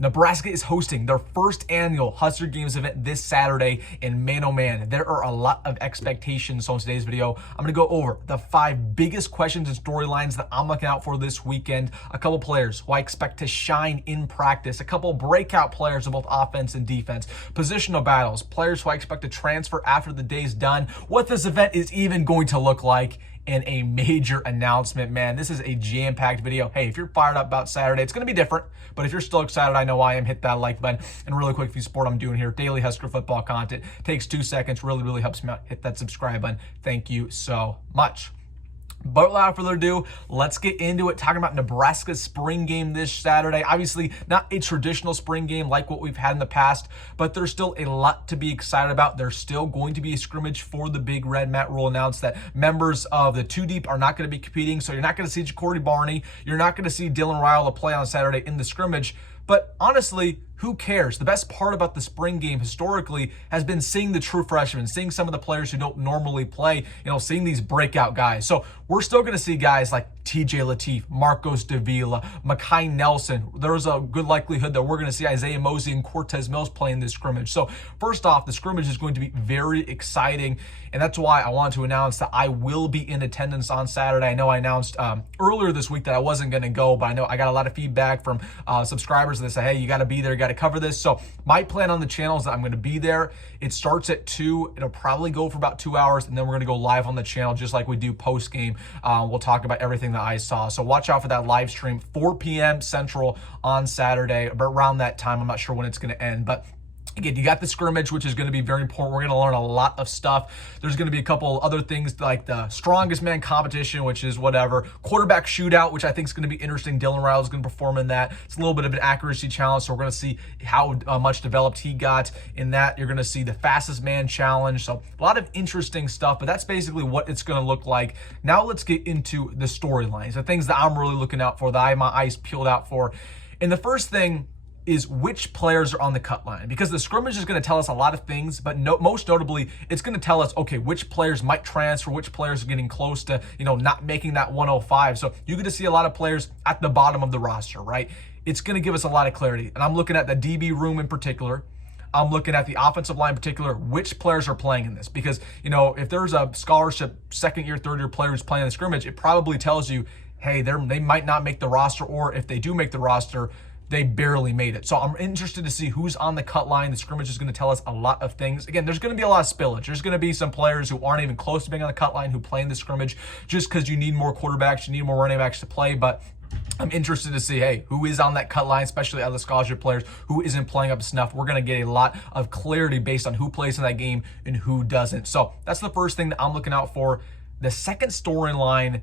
Nebraska is hosting their first annual Husker Games event this Saturday, and man, oh man, there are a lot of expectations. So in today's video, I'm going to go over the 5 biggest questions and storylines that I'm looking out for this weekend, a couple players who I expect to shine in practice, a couple breakout players in both offense and defense, positional battles, players who I expect to transfer after the day's done, what this event is even going to look like, and a major announcement. Man, this is a jam-packed video. Hey, if you're fired up about Saturday, it's going to be different, but if you're still excited, I know I am. Hit that like button. And really quick, if you support what I'm doing here, daily Husker football content, takes 2 seconds, really helps me out. Hit that subscribe button. Thank you so much. But without further ado, let's get into it. Talking about Nebraska's spring game this Saturday. Obviously, not a traditional spring game like what we've had in the past, but there's still a lot to be excited about. There's still going to be a scrimmage for the Big Red. Matt Rhule announced that members of the 2 Deep are not going to be competing, so you're not going to see Jacory Barney. You're not going to see Dylan Raiola play on Saturday in the scrimmage. But honestly, who cares? The best part about the spring game historically has been seeing the true freshmen, seeing some of the players who don't normally play, seeing these breakout guys. So we're still going to see guys like TJ Lateef, Marcos Davila, Makai Nelson. There's a good likelihood that we're going to see Isaiah Mosey and Cortez Mills playing this scrimmage. So first off, the scrimmage is going to be very exciting, and that's why I want to announce that I will be in attendance on Saturday. I know I announced earlier this week that I wasn't going to go, but I know I got a lot of feedback from subscribers that say, hey, you got to be there, you got to cover this. So my plan on the channel is that I'm going to be there. It starts at 2. It'll probably go for about 2 hours, and then we're going to go live on the channel just like we do post game. We'll talk about everything that I saw. So watch out for that live stream, 4 p.m. Central on Saturday, but around that time. I'm not sure when it's going to end, but again, you got the scrimmage, which is going to be very important. We're going to learn a lot of stuff. There's going to be a couple other things like the strongest man competition, which is whatever. Quarterback shootout, which I think is going to be interesting. Dylan Raiola is going to perform in that. It's a little bit of an accuracy challenge, so we're going to see how much developed he got in that. You're going to see the fastest man challenge. So a lot of interesting stuff, but that's basically what it's going to look like. Now let's get into the storylines, the things that I'm really looking out for, that I have my eyes peeled out for. And the first thing is which players are on the cut line, because the scrimmage is going to tell us a lot of things, but most notably, it's going to tell us, okay, which players might transfer, which players are getting close to, not making that 105. So you're going to see a lot of players at the bottom of the roster, right? It's going to give us a lot of clarity. And I'm looking at the DB room in particular. I'm looking at the offensive line in particular, which players are playing in this. Because, if there's a scholarship second-year, third-year player who's playing in the scrimmage, it probably tells you, hey, they might not make the roster, or if they do make the roster, they barely made it. So I'm interested to see who's on the cut line. The scrimmage is going to tell us a lot of things. Again, there's going to be a lot of spillage. There's going to be some players who aren't even close to being on the cut line who play in the scrimmage just because you need more quarterbacks, you need more running backs to play. But I'm interested to see, hey, who is on that cut line, especially other scholarship players, who isn't playing up to snuff. We're going to get a lot of clarity based on who plays in that game and who doesn't. So that's the first thing that I'm looking out for. The second storyline,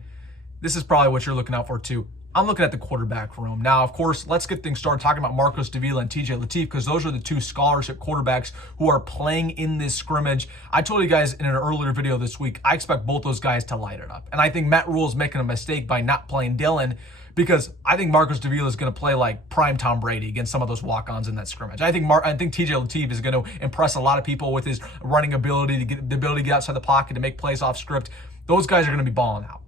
this is probably what you're looking out for too. I'm looking at the quarterback room. Now, of course, let's get things started talking about Marcos Davila and TJ Lateef, because those are the 2 scholarship quarterbacks who are playing in this scrimmage. I told you guys in an earlier video this week, I expect both those guys to light it up. And I think Matt Rhule is making a mistake by not playing Dylan, because I think Marcos Davila is going to play like prime Tom Brady against some of those walk-ons in that scrimmage. I think TJ Lateef is going to impress a lot of people with his running ability, the ability to get outside the pocket, to make plays off script. Those guys are going to be balling out.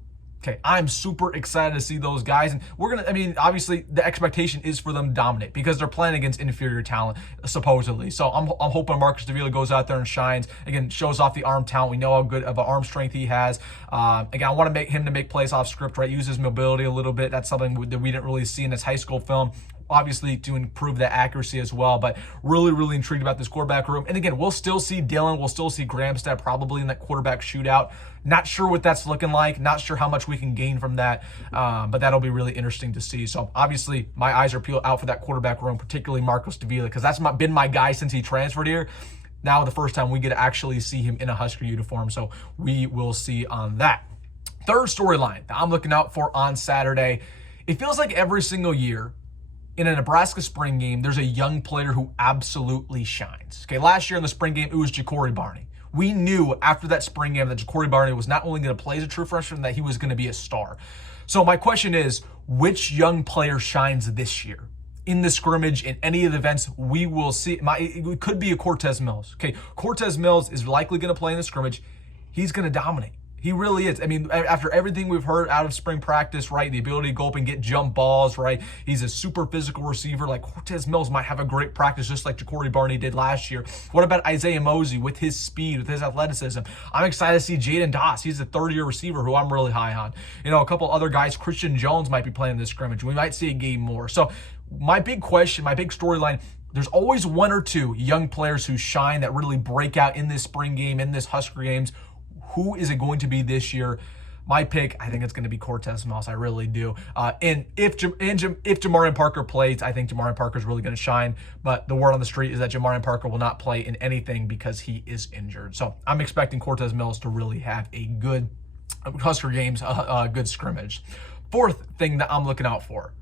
Okay, I'm super excited to see those guys. And we're going to, obviously the expectation is for them to dominate because they're playing against inferior talent, supposedly. So I'm hoping Marcos Davila goes out there and shines. Again, shows off the arm talent. We know how good of an arm strength he has. Again, I want to make him to make plays off script, right? Use his mobility a little bit. That's something that we didn't really see in his high school film. Obviously to improve that accuracy as well, but really intrigued about this quarterback room. And again, we'll still see Dylan, we'll still see Gramstad probably in that quarterback shootout. Not sure what that's looking like, not sure how much we can gain from that, but that'll be really interesting to see. So obviously my eyes are peeled out for that quarterback room, particularly Marcos Davila, because that's been my guy since he transferred here. Now the first time we get to actually see him in a Husker uniform, so we will see on that. Third storyline that I'm looking out for on Saturday. It feels like every single year in a Nebraska spring game, there's a young player who absolutely shines. Okay, last year in the spring game, it was Jacory Barney. We knew after that spring game that Jacory Barney was not only going to play as a true freshman, that he was going to be a star. So my question is, which young player shines this year? In the scrimmage, in any of the events, we will see. It could be a Cortez Mills. Okay, Cortez Mills is likely going to play in the scrimmage. He's going to dominate. He really is. I mean, after everything we've heard out of spring practice, right, the ability to go up and get jump balls, right, he's a super physical receiver. Like, Cortez Mills might have a great practice just like Jacory Barney did last year. What about Isaiah Mosey with his speed, with his athleticism? I'm excited to see Jaden Doss. He's a third-year receiver who I'm really high on. You know, a couple other guys, Christian Jones might be playing this scrimmage. We might see a game more. So my big question, my big storyline, there's always one or two young players who shine that really break out in this spring game, in this Husker games. Who is it going to be this year? My pick, I think it's going to be Cortez Mills. I really do. And if Jamarian Parker plays, I think Jamarian Parker is really going to shine. But the word on the street is that Jamarian Parker will not play in anything because he is injured. So I'm expecting Cortez Mills to really have a good Husker games, good scrimmage. Fourth thing that I'm looking out for,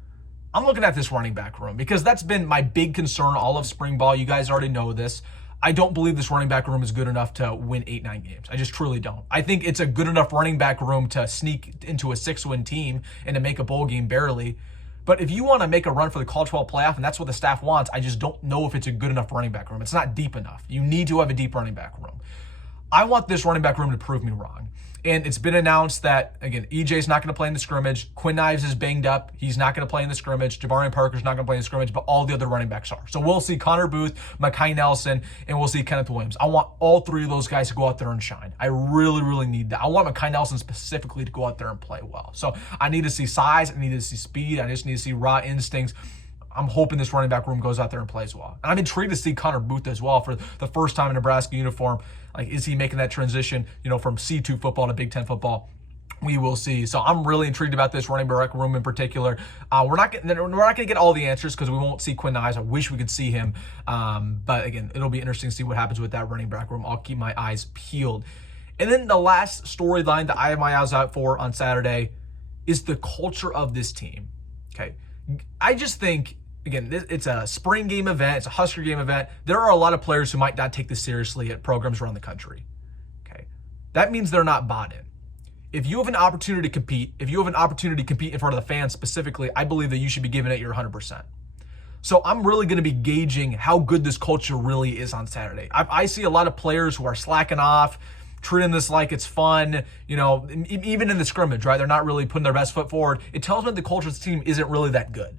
I'm looking at this running back room because that's been my big concern all of spring ball. You guys already know this. I don't believe this running back room is good enough to win 8-9 games. I just truly don't. I think it's a good enough running back room to sneak into a 6-win team and to make a bowl game barely. But if you want to make a run for the College 12 playoff, and that's what the staff wants, I just don't know if it's a good enough running back room. It's not deep enough. You need to have a deep running back room. I want this running back room to prove me wrong. And it's been announced that, again, EJ's not going to play in the scrimmage. Quinn Ives is banged up. He's not going to play in the scrimmage. Jamarian Parker's not going to play in the scrimmage, but all the other running backs are. So we'll see Connor Booth, Mekhi Nelson, and we'll see Kenneth Williams. I want all three of those guys to go out there and shine. I really, really need that. I want Mekhi Nelson specifically to go out there and play well. So I need to see size. I need to see speed. I just need to see raw instincts. I'm hoping this running back room goes out there and plays well. And I'm intrigued to see Connor Booth as well for the first time in Nebraska uniform. Like, is he making that transition, you know, from C2 football to Big Ten football? We will see. So I'm really intrigued about this running back room in particular. We're not going to get all the answers because we won't see Quinn Ives. I wish we could see him. But again, it'll be interesting to see what happens with that running back room. I'll keep my eyes peeled. And then the last storyline that I have my eyes out for on Saturday is the culture of this team. Okay. I just think, again, it's a spring game event. It's a Husker game event. There are a lot of players who might not take this seriously at programs around the country. Okay. That means they're not bought in. If you have an opportunity to compete, in front of the fans specifically, I believe that you should be giving it your 100%. So I'm really going to be gauging how good this culture really is on Saturday. I see a lot of players who are slacking off, treating this like it's fun, you know, even in the scrimmage, right? They're not really putting their best foot forward. It tells me the culture of the team isn't really that good.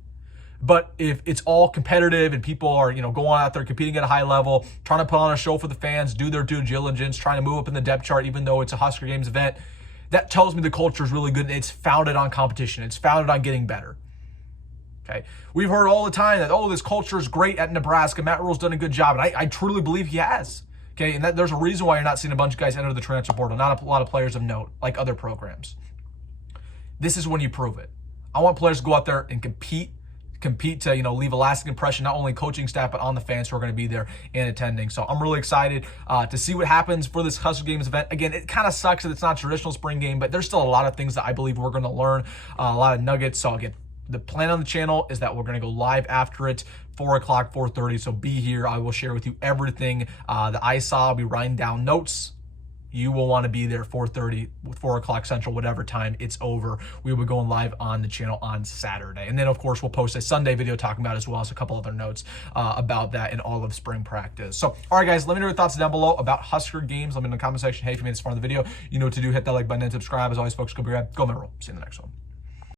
But if it's all competitive and people are, you know, going out there competing at a high level, trying to put on a show for the fans, do their due diligence, trying to move up in the depth chart, even though it's a Husker Games event, that tells me the culture is really good and it's founded on competition. It's founded on getting better. Okay. We've heard all the time that, oh, this culture is great at Nebraska. Matt Rhule's done a good job. And I truly believe he has. Okay. And there's a reason why you're not seeing a bunch of guys enter the transfer portal. Not a lot of players of note like other programs. This is when you prove it. I want players to go out there and compete to, you know, leave a lasting impression, not only coaching staff, but on the fans who are going to be there and attending. So I'm really excited to see what happens for this Husker Games event. Again, it kind of sucks that it's not a traditional spring game, but there's still a lot of things that I believe we're going to learn, a lot of nuggets. So again, the plan on the channel is that we're going to go live after it, 4 o'clock, 4:30. So be here. I will share with you everything that I saw. I'll be writing down notes. You will want to be there 4:30, 4 o'clock Central, whatever time it's over. We will be going live on the channel on Saturday. And then, of course, we'll post a Sunday video talking about it as well as a couple other notes about that in all of spring practice. So, all right, guys, let me know your thoughts down below about Husker games. Let me know in the comment section. Hey, if you made this far in the video, you know what to do. Hit that like button and subscribe. As always, folks, go Rhule. See you in the next one.